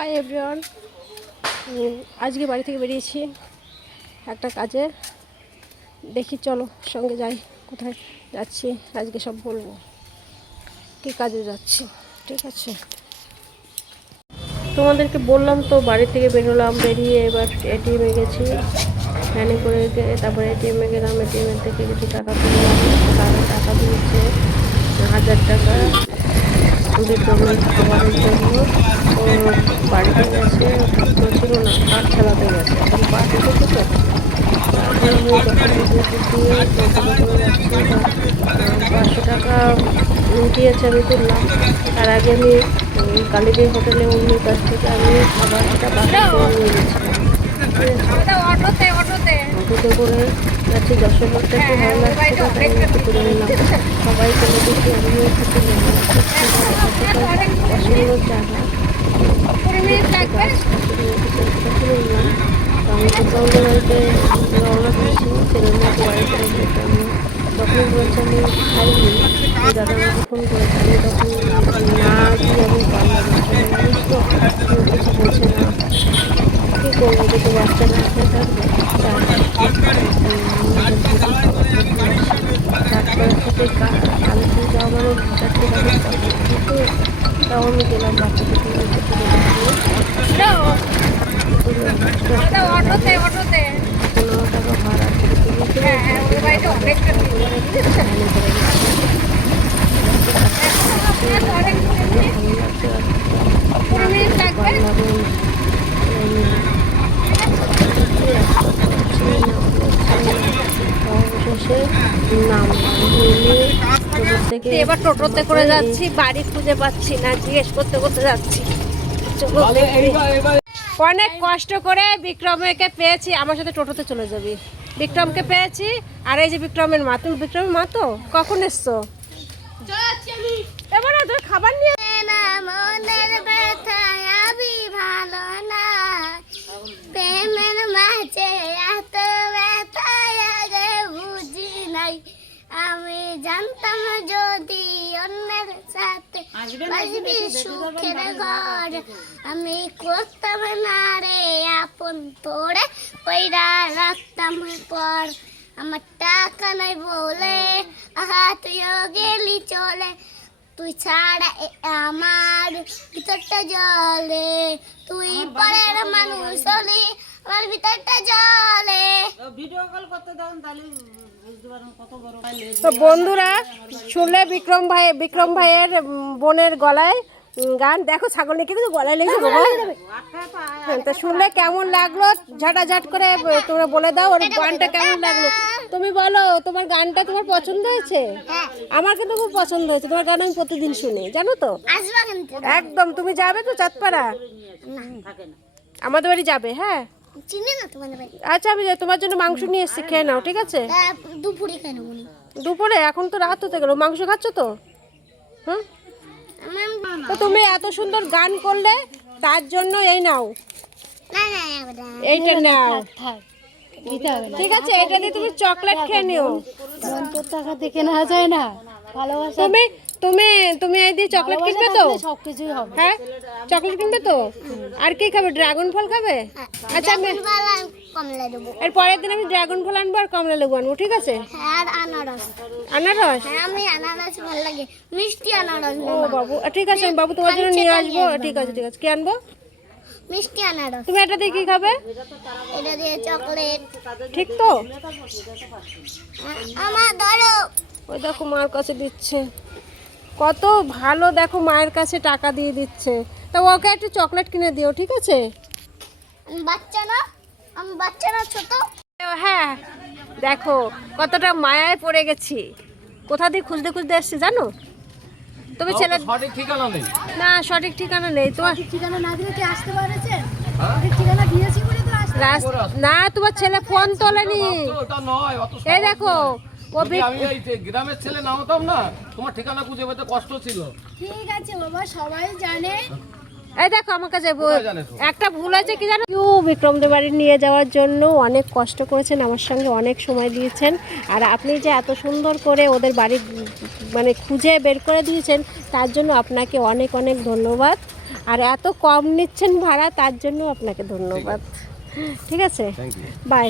Hi everyone, আজকে বাড়ি থেকে বেরিয়েছি একটা কাজে। দেখি চলো সঙ্গে যাই। কোথায় যাচ্ছি আজকে সব বলবো, কী কাজে যাচ্ছি। ঠিক আছে, তোমাদেরকে বললাম তো বাড়ি থেকে বেরোলাম, বেরিয়ে এবার এটিএমে গেছি। ভ্যানে করে তারপরে এটিএমে গেলাম। এটিএমের থেকে কিছু টাকা তুললাম। তারা টাকা দিয়েছে 1000 টাকা বিক্রমের খাবারের জন্য। ও বাড়িতে গেছে, ছিল না, পাট চালাতে গেছে। এখন পাট উঠেছে তো, এখন আমি যখন দিয়ে টোটো করে যাচ্ছি। 500 টাকা দিয়েছে, আমি তুললাম। তার আগে আমি কালীদের হোটেলে অন্যের কাছ থেকে আমি খাবারটা বাকি করে নিয়ে গেছিলাম। অটোতে করে যাচ্ছি। যশোর রোডটা একটু ভালো লাগছে, তাই একটু তুলে নিলাম। সবাই চলে গেছি, আমিও একটু তুলে নিলাম। অসুন্দর জায়গা, তুলে নিলাম। তো আমি বিক্রমদের বাড়িতে রওনা দিয়েছি। ছেলের মেয়েকে বাড়ি করে যেতে আমি তখন বলছে আমি খাইনি। দাদা আমাকে ফোন করেছে, আমি তখন না দিয়ে আমি পারলাম না। মানুষ তো কিছু বোঝে না, কী করবো, যদি বাচ্চা না খেয়ে থাকবে। তারপরে থেকে কালকে যাওয়া মানে 2-4 টাকার কথা, কিন্তু তাও আমি গেলাম বাচ্চাকে তুলে অটোতে 15 টাকা ভাড়া এবার টোটোতে করে যাচ্ছি। বাড়ি খুঁজে পাচ্ছি না, জিজ্ঞেস করতে করতে যাচ্ছি। অনেক কষ্ট করে বিক্রমকে পেয়েছি, আমার সাথে টোটোতে চলে যাবি। বিক্রমকে পেয়েছি। আর এই যে বিক্রমের মা, তুমি বিক্রমের মা তো? কখন এসছো? এবার তোর খাবার নিয়ে মনের ব্যথায় আমি ভালো না, প্রেমের মাঝে এত ব্যথায় আগে বুঝি নাই। আমি জানতাম যদি অন্যের সাথে বাজবি সুখের ঘর, আমি করতাম না রে আপন, তোরে কইরা রাখতাম পর। আমার টাকা নাই বলে আহা তুইও গেলি চলে, তুই ছাড়া আমার ভিতরটা জলে, তুই পরের মানুষ হলি আমার ভিতরটা জলে। ভিডিও কল করতে দাও তাহলে বুঝতে পারবেন কত বড়। তো বন্ধুরা শুনলে বিক্রম ভাইয়ের বোনের গলায় গান। দেখো ছাগল নিয়ে কিন্তু গলায় লেগে বাবা। তো শুনলে কেমন লাগলো ঝাঁটাঝাট করে তোমরা বলে দাও ওর গানটা কেমন লাগলো। তুমি বলো তোমার গানটা তোমার পছন্দ হয়েছে? আমার কিন্তু খুব পছন্দ হয়েছে। তোমার গান আমি প্রতিদিন শুনি, জানো তো। একদম। তুমি যাবে তো চাঁদপাড়া? আমাদের বাড়ি যাবে? হ্যাঁ, আচ্ছা আমি তোমার জন্য মাংস নিয়ে এসেছি, খেয়ে নাও। ঠিক আছে, দুপুরে। এখন তো রাত হতে গেল, মাংস খাচ্ছ তো? হুম, তো তুমি এত সুন্দর গান করলে, তার জন্য এই নাও, এইটা নাও। ঠিক আছে, এটা দিয়ে তুমি চকলেট খেয়ে নিও। টাকা দিয়ে কেনা যায় না ভালোবাসা। তুমি তুমি তুমি এই দিয়ে চকলেট কিনবে তো? সবকিছুই হবে। হ্যাঁ, চকলেট কিনবে তো? আর কি খাবে? ড্রাগন ফল খাবে? আচ্ছা, আমি এর পরের দিন আমি ড্রাগন ফল আনবো আর কমলা লেবু আনবো। ঠিক আছে, আর আনারস। আনারস? আমি আনারস ভালো লাগে, মিষ্টি আনারস। ও বাবু, ঠিক আছে আমি বাবু তোমার জন্য নিয়ে আসবো। ঠিক আছে ঠিক আছে, কি আনবো? মিষ্টি আনারস। তুমি এটা দিয়ে কি খাবে? এটা দিয়ে চকলেট। ঠিক তো? আমার ধরো। ওই দেখো মার কাছে দিচ্ছে, কত ভালো। দেখো মায়ের কাছে টাকা দিয়ে দিচ্ছে। তা ওকে একটু চকলেট কিনে দিও। ঠিক আছে, আমি বাচ্চা না, আমি বাচ্চা না, ছোট। হ্যাঁ দেখো কতটা মায়ায় পড়ে গেছি। কোথা দিয়ে খুঁজতে খুঁজতে এসছি জানো? তুমি ছেলে সঠিক ঠিকানা নেই। না, সঠিক ঠিকানা নেই তোমার। ঠিকানা না দিলে কি আসতে পারেছে? ঠিকানা দিয়েছি বলে তো আসতে। না, তোমার ছেলে ফোন তোলেনি। ওটা নয়, অত এই দেখো ও যদি আমি এই গ্রামের ছেলে না হতাম না, তোমার ঠিকানা খুঁজে পেতে কষ্ট ছিল। ঠিক আছে বাবা, সবাই জানে। এই দেখো আমার কাছে কোথায় জানে তো? একটা ভুল আছে কি জানো, বিক্রমদের বাড়ি নিয়ে যাওয়ার জন্য অনেক কষ্ট করেছেন, আমার সঙ্গে অনেক সময় দিয়েছেন। আর আপনি যে এত সুন্দর করে ওদের বাড়ি মানে খুঁজে বের করে দিয়েছেন, তার জন্য আপনাকে অনেক অনেক ধন্যবাদ। আর এত কম নিচ্ছেন ভাড়া, তার জন্য আপনাকে ধন্যবাদ। ঠিক আছে, থ্যাংক ইউ। বাই।